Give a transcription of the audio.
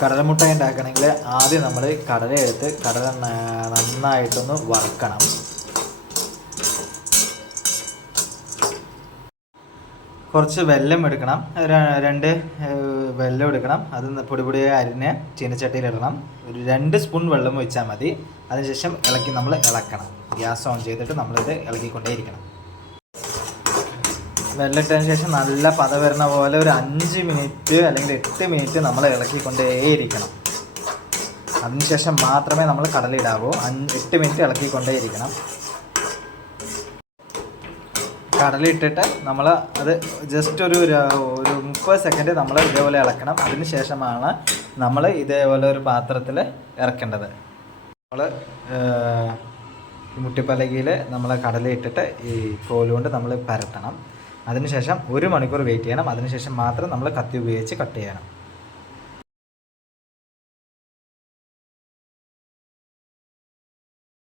കടലമുട്ട ഉണ്ടാക്കണമെങ്കിൽ ആദ്യം നമ്മൾ കടല എടുത്ത് കടല നന്നായിട്ടൊന്ന് വറുക്കണം. കുറച്ച് വെല്ലം എടുക്കണം, 2 വെല്ലം എടുക്കണം. അത് പൊടിയായി അരിഞ്ഞ് ചീനച്ചട്ടിയിലിടണം. ഒരു 2 സ്പൂൺ വെള്ളം ഒഴിച്ചാൽ മതി. അതിനുശേഷം നമ്മൾ ഇളക്കണം. ഗ്യാസ് ഓൺ ചെയ്തിട്ട് നമ്മളിത് ഇളക്കിക്കൊണ്ടേയിരിക്കണം. വെല്ലം ഇട്ടതിന് ശേഷം നല്ല പത വരുന്ന പോലെ ഒരു 5 മിനിറ്റ് അല്ലെങ്കിൽ 8 മിനിറ്റ് നമ്മൾ ഇളക്കിക്കൊണ്ടേയിരിക്കണം. അതിനുശേഷം മാത്രമേ നമ്മൾ കടല ഇടാവൂ. 8 മിനിറ്റ് ഇളക്കിക്കൊണ്ടേയിരിക്കണം. കടല ഇട്ടിട്ട് നമ്മൾ അത് ജസ്റ്റ് ഒരു 30 സെക്കൻഡ് നമ്മൾ ഇതേപോലെ ഇളക്കണം. അതിന് ശേഷമാണ് നമ്മൾ ഇതേപോലെ ഒരു പാത്രത്തിൽ ഇറക്കേണ്ടത്. നമ്മൾ മുട്ടിപ്പലകയിൽ നമ്മൾ കടല ഇട്ടിട്ട് ഈ കോലുകൊണ്ട് നമ്മൾ പരത്തണം. അതിനുശേഷം 1 മണിക്കൂർ വെയിറ്റ് ചെയ്യണം. അതിനുശേഷം മാത്രം നമ്മൾ കത്തി ഉപയോഗിച്ച് കട്ട് ചെയ്യണം.